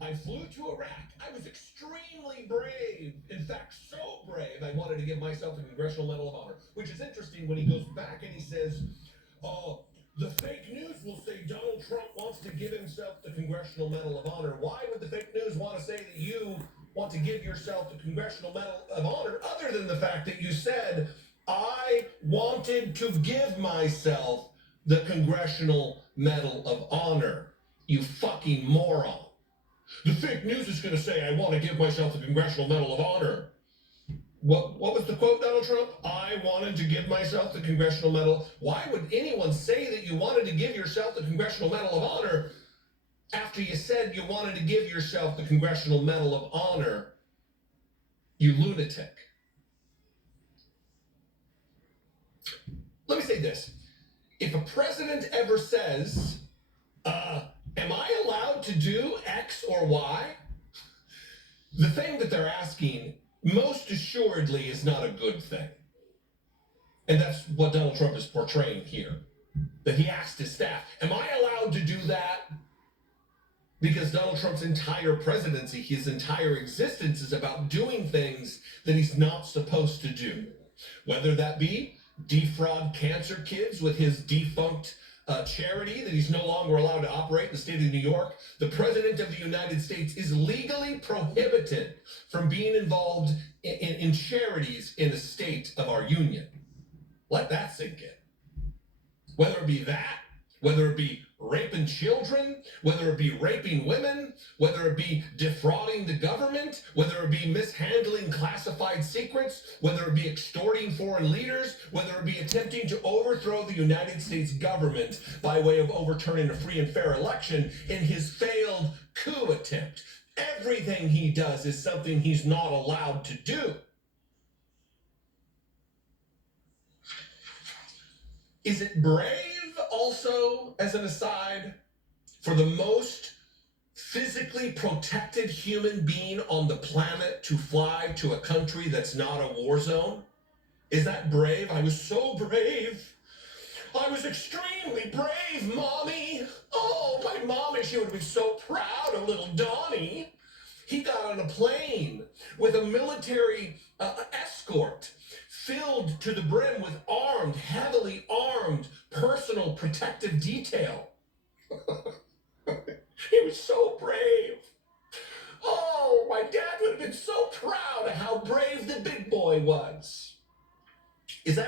I flew to Iraq. I was extremely brave. In fact, so brave, I wanted to give myself the Congressional Medal of Honor, which is interesting when he goes back and he says, oh, the fake news will say Donald Trump wants to give himself the Congressional Medal of Honor. Why would the fake news want to say that you want to give yourself the Congressional Medal of Honor, other than the fact that you said, I wanted to give myself the Congressional Medal of Honor? You fucking moron. The fake news is going to say I want to give myself the Congressional Medal of Honor. What was the quote, Donald Trump? I wanted to give myself the Congressional Medal. Why would anyone say that you wanted to give yourself the Congressional Medal of Honor after you said you wanted to give yourself the Congressional Medal of Honor? You lunatic. Let me say this. If a president ever says, am I allowed to do X or Y? The thing that they're asking most assuredly is not a good thing. And that's what Donald Trump is portraying here. That he asked his staff, am I allowed to do that? Because Donald Trump's entire presidency, his entire existence is about doing things that he's not supposed to do. Whether that be defraud cancer kids with his defunct charity that he's no longer allowed to operate in the state of New York. The President of the United States is legally prohibited from being involved in charities in the state of our union. Let that sink in. Whether it be that, whether it be raping children, whether it be raping women, whether it be defrauding the government, whether it be mishandling classified secrets, whether it be extorting foreign leaders, whether it be attempting to overthrow the United States government by way of overturning a free and fair election in his failed coup attempt. Everything he does is something he's not allowed to do. Is it brave, also, as an aside, for the most physically protected human being on the planet to fly to a country that's not a war zone? Is that brave? I was so brave. I was extremely brave, Mommy. Oh, my mommy, she would be so proud of little Donnie. He got on a plane with a military escort filled to the brim with armed, heavily armed, personal protective detail. He was so brave. Oh, my dad would have been so proud of how brave the big boy was. Is that